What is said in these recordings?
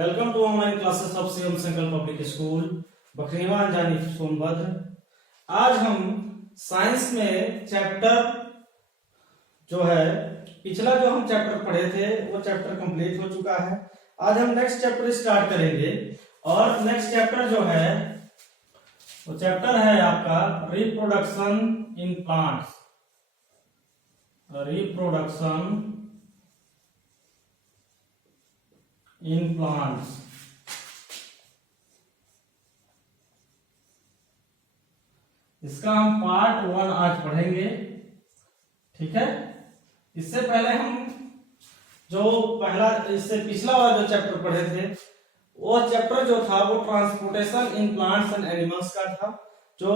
Welcome to online classes of Shivam Sankalp public school बखरीवान जानी सोनभद्र। आज हम साइंस में चैप्टर जो है पिछला जो हम चैप्टर पढ़े थे वो चैप्टर कंप्लीट हो चुका है। आज हम नेक्स्ट चैप्टर स्टार्ट करेंगे और नेक्स्ट चैप्टर जो है वो चैप्टर है आपका reproduction in plants. Reproduction in plants. इसका हम पार्ट 1 आज पढ़ेंगे, ठीक है। इससे पहले हम इससे पिछला वाला जो चैप्टर पढ़े थे वो चैप्टर जो था वो transportation in plants and animals का था, जो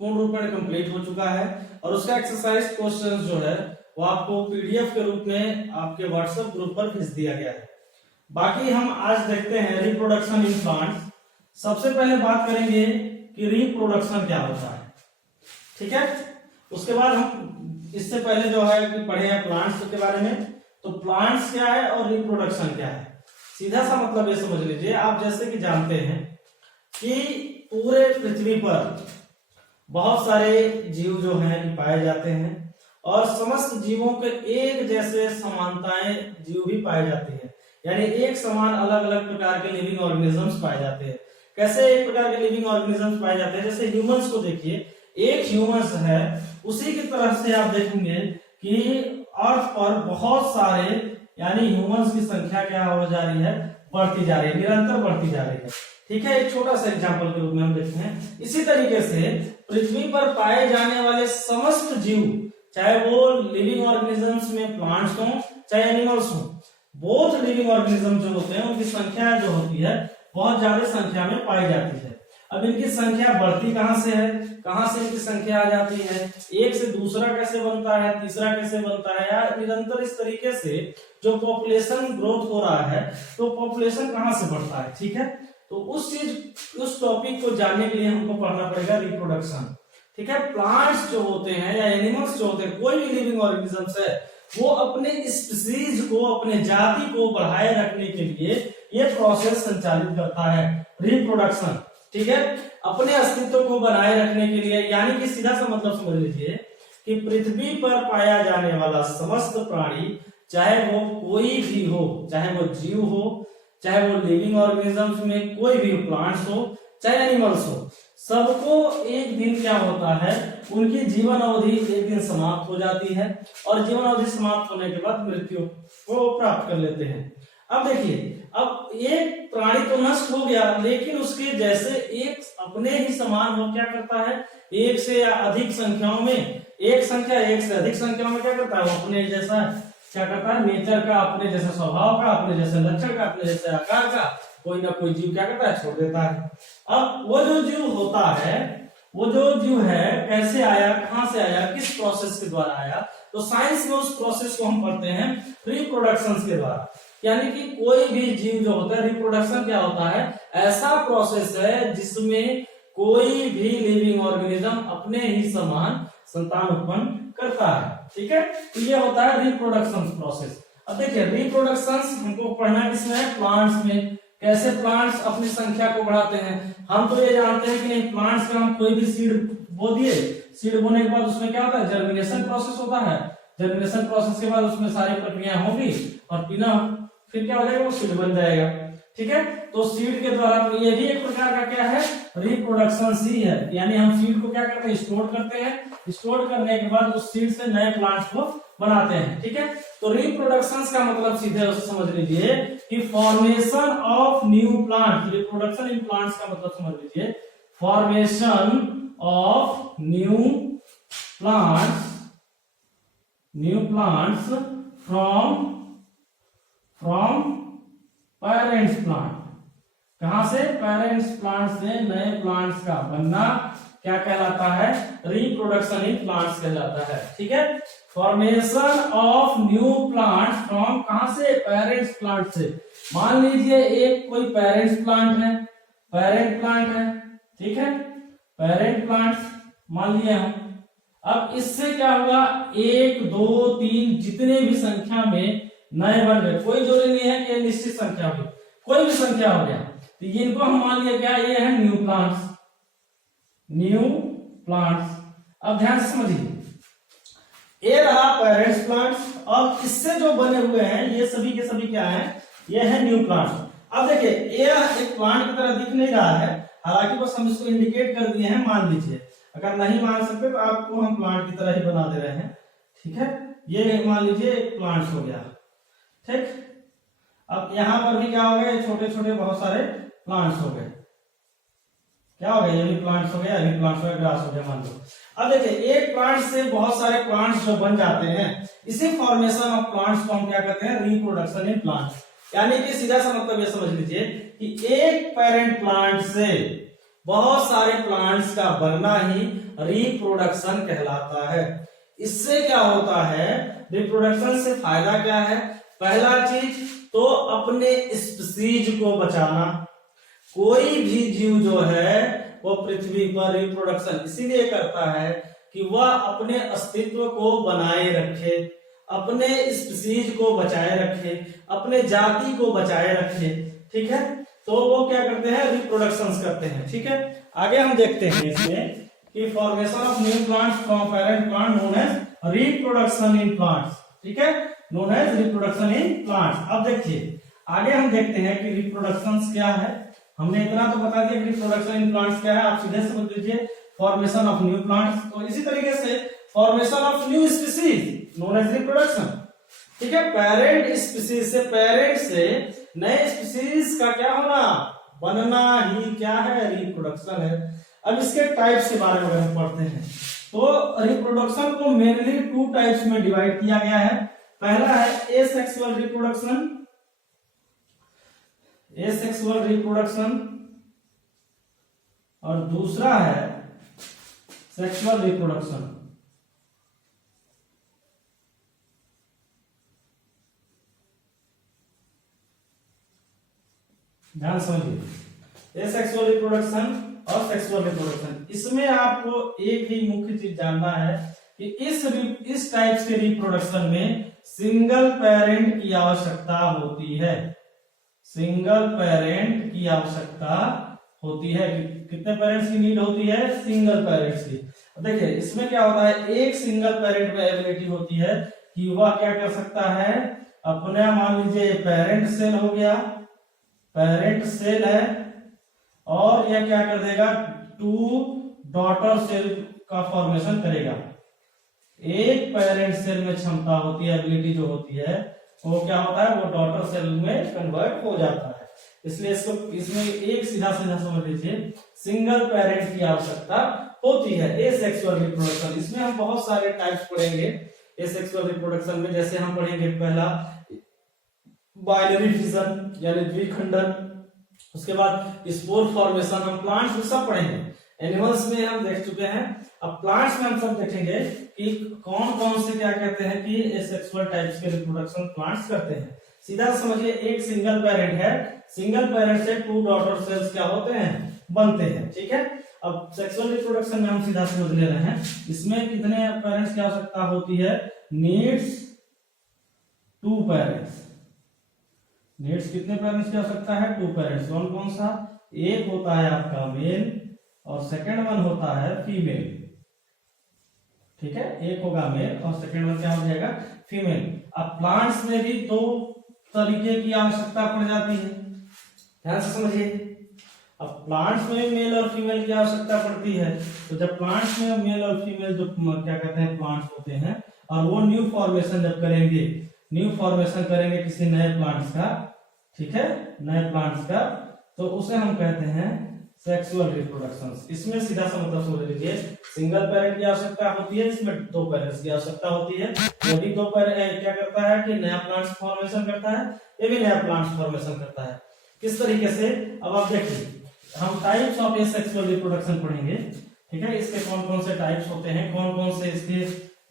पूर्ण रूप में कंप्लीट हो चुका है। और उसका एक्सरसाइज क्वेश्चन जो है वो आपको पीडीएफ के रूप में आपके व्हाट्सएप ग्रुप पर भेज दिया गया है। बाकी हम आज देखते हैं रिप्रोडक्शन इन प्लांट्स। सबसे पहले बात करेंगे कि रिप्रोडक्शन क्या होता है, ठीक है। उसके बाद हम इससे पहले जो है कि पढ़े हैं प्लांट्स के बारे में, तो प्लांट्स क्या है और रिप्रोडक्शन क्या है। सीधा सा मतलब ये समझ लीजिए, आप जैसे कि जानते हैं कि पूरे पृथ्वी पर बहुत सारे जीव जो हैं पाए जाते हैं और समस्त जीवों के एक जैसे समानताएं जीव भी पाए जाती हैं, यानी एक समान अलग अलग प्रकार के लिविंग ऑर्गेनिजम्स पाए जाते हैं। कैसे एक प्रकार के लिविंग ऑर्गेनिजम्स पाए जाते हैं, जैसे ह्यूमंस को देखिए, एक ह्यूमंस है उसी की तरह से आप देखेंगे कि अर्थ पर बहुत सारे यानी ह्यूमंस की संख्या क्या हो जा रही है, बढ़ती जा रही है, निरंतर बढ़ती जा रही है, ठीक है। एक छोटा सा एग्जांपल के रूप में हम देखते हैं। इसी तरीके से पृथ्वी पर पाए जाने वाले समस्त जीव, चाहे वो लिविंग ऑर्गेनिजम्स में प्लांट्स हो चाहे एनिमल्स हो, बोथ लिविंग ऑर्गेनिज्म जो होते हैं उनकी संख्या जो होती है बहुत ज्यादा संख्या में पाई जाती है। अब इनकी संख्या बढ़ती कहां से है, कहां से इनकी संख्या आ जाती है, एक से दूसरा कैसे बनता है, तीसरा कैसे बनता है, या निरंतर इस तरीके से जो पॉपुलेशन ग्रोथ हो रहा है तो पॉपुलेशन कहां से बढ़ता है, ठीक है। तो उस टॉपिक को जानने के लिए हमको पढ़ना पड़ेगा रिप्रोडक्शन, ठीक है। प्लांट्स जो होते हैं या एनिमल्स जो होते हैं, कोई भी लिविंग ऑर्गेनिजम्स है, वो अपने स्पीसीज को, अपने जाति को बढ़ाए रखने के लिए ये प्रोसेस संचालित करता है, रिप्रोडक्शन, ठीक है। अपने अस्तित्व को बनाए रखने के लिए, यानी कि सीधा सा मतलब समझ लीजिए कि पृथ्वी पर पाया जाने वाला समस्त प्राणी, चाहे वो कोई भी हो, चाहे वो जीव हो, चाहे वो लिविंग ऑर्गेनिजम्स में कोई भी प्लांट्स हो चाहे एनिमल्स हो, सबको एक दिन क्या होता है, उनकी जीवन अवधि एक दिन समाप्त हो जाती है और जीवन अवधि समाप्त होने के बाद मृत्यु को प्राप्त कर लेते हैं। अब देखिए, अब एक प्राणी तो नष्ट हो गया, लेकिन उसके जैसे एक अपने ही समान वो क्या करता है, एक से अधिक संख्याओं में, एक संख्या एक से अधिक संख्याओं में क्या करता है, वो अपने जैसा क्या करता है, नेचर का, अपने जैसे स्वभाव का, अपने जैसे लक्षण का, अपने जैसे आकार का कोई ना कोई जीव क्या करता है, छोड़ देता है। अब वो जो जीव होता है, वो जो जीव है कैसे आया, कहां से आया, किस प्रोसेस के द्वारा आया, तो साइंस में उस प्रोसेस को हम पढ़ते हैं रिप्रोडक्शन के द्वारा। यानी कि कोई भी जीव जो होता है, रिप्रोडक्शन क्या होता है, ऐसा प्रोसेस है जिसमें कोई भी लिविंग ऑर्गेनिज्म अपने ही समान संतान उत्पन्न करता है, ठीक है। तो ये होता है रिप्रोडक्शन प्रोसेस। अब देखिए, रिप्रोडक्शन हमको पढ़ना किसमें है, प्लांट्स में। कैसे प्लांट्स अपनी संख्या को बढ़ाते हैं, हम तो ये जानते हैं कि नहीं, प्लांट्स में हम कोई भी सीड बो दिए, सीड बोने के बाद उसमें क्या होता है, जर्मिनेशन प्रोसेस होता है। जर्मिनेशन प्रोसेस के बाद उसमें सारी प्रक्रिया होगी और फिर क्या हो जाएगा, वो सीड बन जाएगा, ठीक है। तो सीड के द्वारा, तो ये भी एक प्रकार का क्या है, रिप्रोडक्शन सी है। यानी हम सीड को क्या करते हैं, स्टोर करते हैं, स्टोर करने के बाद उस सीड से नए प्लांट्स को बनाते हैं, ठीक है। तो रिप्रोडक्शन का मतलब सीधे उसे समझ लीजिए कि formation of new plant. Reproduction in plants का मतलब समझ लीजिए formation of new plants from parents plant. कहां से, पेरेंट्स प्लांट से नए प्लांट्स का बनना क्या कहलाता है, रिप्रोडक्शन इन प्लांट्स कहलाता है, ठीक है। Formation of new plant from कहां से, पेरेंट्स प्लांट से। मान लीजिए एक कोई पेरेंट्स प्लांट है, ठीक है, पेरेंट प्लांट मान लिया हम। अब इससे क्या हुआ, 1 2 3 जितने भी संख्या में नए बन गए, कोई जरूरी नहीं है कि निश्चित संख्या हुई, कोई भी संख्या हो गया, तो इनको हम मान लिया क्या, ये है न्यू प्लांट्स, न्यू प्लांट्स। अब ध्यान से समझिए, ये रहा पेरेंट्स प्लांट्स, और इससे जो बने हुए हैं ये सभी के सभी क्या है, ये है न्यू प्लांट्स। अब देखिए ये एक प्लांट की तरह दिख नहीं रहा है, हालांकि बस हम इसको इंडिकेट कर दिए हैं, मान लीजिए। अगर नहीं मान सकते तो आपको हम प्लांट की तरह ही बना दे रहे हैं, ठीक है। ये मान लीजिए एक प्लांट्स हो गया, ठीक। अब यहां पर भी क्या हो गया, छोटे छोटे बहुत सारे प्लांट्स हो गए, क्या हो गया, ये भी प्लांट्स हो गया, ये भी प्लांट्स हो गया, ग्रास हो गया मान लो। अब देखिए एक प्लांट से बहुत सारे प्लांट्स जो बन जाते हैं, इसी फॉर्मेशन ऑफ प्लांट्स को हम क्या कहते हैं, रिप्रोडक्शन इन प्लांट्स। यानी कि सीधा सा मतलब ये समझ लीजिए कि एक पेरेंट प्लांट से बहुत सारे प्लांट्स का बनना ही रिप्रोडक्शन कहलाता है। इससे क्या होता है, रिप्रोडक्शन से फायदा क्या है, पहला चीज तो अपने स्पीसीज को बचाना। कोई भी जीव जो है वो पृथ्वी पर रिप्रोडक्शन इसीलिए करता है कि वह अपने अस्तित्व को बनाए रखे, अपने स्पीसीज को बचाए रखे, अपने जाति को बचाए रखे, ठीक है। तो वो क्या करते हैं, रिप्रोडक्शन करते हैं, ठीक है। आगे हम देखते हैं इसमें कि formation of new plants from parent plant known as reproduction in plants, ठीक है, known as reproduction in plants. अब देखिए आगे हम देखते हैं कि रिप्रोडक्शन क्या है। हमने इतना तो बता दिया कि रिप्रोडक्शन इन प्लांट्स क्या है, आप सीधे समझ लीजिए फॉर्मेशन ऑफ न्यू प्लांट्स। तो इसी तरीके से formation of new species known as reproduction, ठीक है। पेरेंट स्पीसीज से, पेरेंट से नए स्पीसीज का क्या होना, बनना ही क्या है, रिप्रोडक्शन है। अब इसके टाइप्स के बारे में हम पढ़ते हैं, तो रिप्रोडक्शन को मेनली 2 टाइप्स में डिवाइड किया गया है। पहला है एसेक्सुअल रिप्रोडक्शन, एसेक्सुअल रिप्रोडक्शन, और दूसरा है सेक्सुअल रिप्रोडक्शन। ध्यान समझिए, एसेक्सुअल रिप्रोडक्शन और सेक्सुअल रिप्रोडक्शन, इसमें आपको एक ही मुख्य चीज जानना है कि इस टाइप के रिप्रोडक्शन में सिंगल पेरेंट की आवश्यकता होती है, सिंगल पेरेंट की आवश्यकता होती है। कितने पेरेंट्स की नीड होती है, सिंगल पेरेंट्स की। देखिए इसमें क्या होता है, एक सिंगल पेरेंट में एबिलिटी होती है कि वह क्या कर सकता है, अपने मान लीजिए पेरेंट सेल हो गया, पेरेंट सेल है, और यह क्या कर देगा, 2 डॉटर सेल का फॉर्मेशन करेगा। एक पेरेंट सेल में क्षमता होती है, एबिलिटी जो होती है वो क्या होता है, वो डॉटर सेल में कन्वर्ट हो जाता है। इसलिए इसको इसमें एक सीधा सीधा समझ लीजिए, सिंगल पेरेंट की आवश्यकता होती है। एसेक्सुअल रिप्रोडक्शन, इसमें हम बहुत सारे टाइप्स पढ़ेंगे एसेक्सुअल रिप्रोडक्शन में। जैसे हम पढ़ेंगे पहला बाइनरी फिजन यानी द्विखंडन, उसके बाद स्पोर फॉर्मेशन, हम प्लांट्स में सब पढ़ेंगे। एनिमल्स में हम देख चुके हैं, अब प्लांट्स में हम सब देखेंगे कि कौन कौन से क्या कहते हैं कि एसेक्सुअल टाइप्स के रिप्रोडक्शन प्लांट्स करते हैं। सीधा समझिए, एक सिंगल पेरेंट है, सिंगल पेरेंट से 2 डॉटर सेल्स क्या होते हैं, बनते हैं, ठीक है। अब सेक्सुअल रिप्रोडक्शन में हम सीधा समझ ले रहे हैं, इसमें कितने पेरेंट्स की आवश्यकता होती है, नीड्स 2 पेरेंट्स। नीड्स कितने पेरेंट्स की आवश्यकता है, 2 पेरेंट्स। कौन कौन सा, एक होता है आपका मेल और सेकेंड वन होता है फीमेल, ठीक है। एक होगा मेल और सेकेंड वन क्या हो जाएगा, फीमेल। अब प्लांट्स में भी 2 तरीके की आवश्यकता पड़ जाती है, ध्यान से समझिए। अब प्लांट्स में मेल और फीमेल की आवश्यकता पड़ती है, तो जब प्लांट्स में मेल और फीमेल जो क्या कहते हैं प्लांट्स होते हैं, और वो न्यू फॉर्मेशन जब करेंगे, न्यू फॉर्मेशन करेंगे किसी नए प्लांट्स का, ठीक है, नए प्लांट्स का, तो उसे हम कहते हैं सेक्सुअल रिप्रोडक्शन। इसमें सीधा सा मतलब समझ लीजिए, सिंगल पेरेंट की आवश्यकता होती है, इसमें 2 पेरेंट्स की आवश्यकता होती है। ये भी 2 पेरेंट क्या करता है कि नया प्लांट्स फॉर्मेशन करता है, ये भी नया प्लांट्स फॉर्मेशन करता है। किस तरीके से, अब आप देखिए, हम टाइप्स ऑफ एसेक्सुअल रिप्रोडक्शन पढ़ेंगे, ठीक है। इसके कौन कौन से टाइप्स होते हैं, कौन कौन से इसके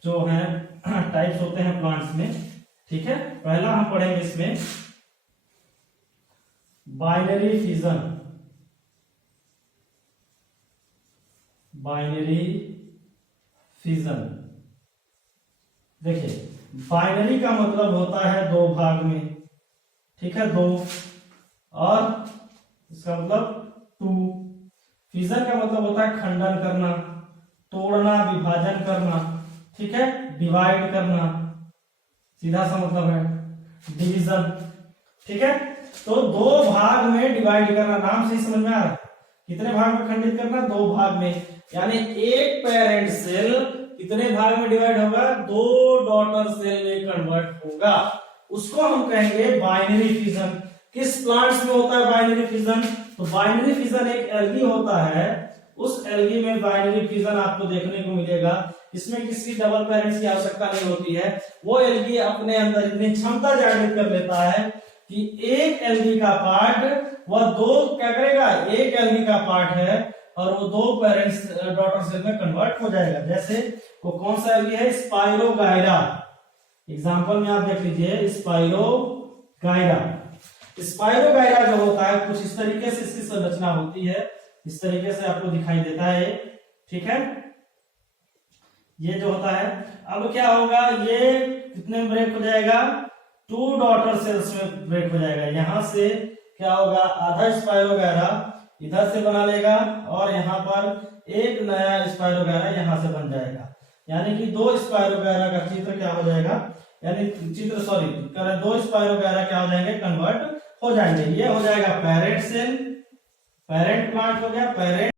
जो हैं टाइप्स होते हैं प्लांट्स में, ठीक है। पहला हम पढ़ेंगे इसमें बाइनरी फिजन, बाइनरी फिजन। देखिए बाइनरी का मतलब होता है 2 भाग में, ठीक है, 2 और इसका मतलब टू। फिजन का मतलब होता है खंडन करना, तोड़ना, विभाजन करना, ठीक है, डिवाइड करना, सीधा सा मतलब है डिवीजन, ठीक है। तो दो भाग में डिवाइड करना, नाम से ही समझ में आ रहा है। कितने भाग में खंडित करना? दो भाग में। यानी एक पेरेंट सेल कितने भाग में डिवाइड होगा? दो डॉटर सेल में कन्वर्ट होगा। उसको हम कहेंगे बाइनरी फिजन। किस प्लांट्स में होता है बाइनरी फिजन? तो बाइनरी फिजन एक एल्गी होता है, उस एल्गी में बाइनरी फिजन आपको देखने को मिलेगा। इसमें किसी डबल पेरेंट्स की आवश्यकता नहीं होती है। वो एल्गी अपने अंदर इतनी क्षमता जागृत कर लेता है कि एक एल्गी का पार्ट वह दो क्या करेगा? एक एल्गी का पार्ट है और वो दो पेरेंट्स डॉटर सेल में कन्वर्ट हो जाएगा। जैसे वो कौन सा एल्गी है? स्पाइरोगायरा। एग्जांपल में आप देख लीजिए, स्पाइरोगायरा। स्पाइरोगायरा जो होता है कुछ इस तरीके से इसकी संरचना होती है, इस तरीके से आपको दिखाई देता है, ठीक है। ये जो होता है, अब क्या होगा? ये कितने में ब्रेक हो जाएगा? टू डॉटर सेल्स में ब्रेक हो जाएगा। यहां से क्या होगा? आधा स्पाइरोगायरा इधर से बना लेगा और यहाँ पर एक नया स्पाइरोगायरा यहां से बन जाएगा। यानी कि दो स्पाइरोगायरा का चित्र क्या हो जाएगा? यानी चित्र सॉरी दो स्पाइरोगायरा क्या हो जाएंगे? कन्वर्ट हो जाएंगे। ये हो जाएगा पेरेंट सेल, पेरेंट प्लांट हो गया, पेरेंट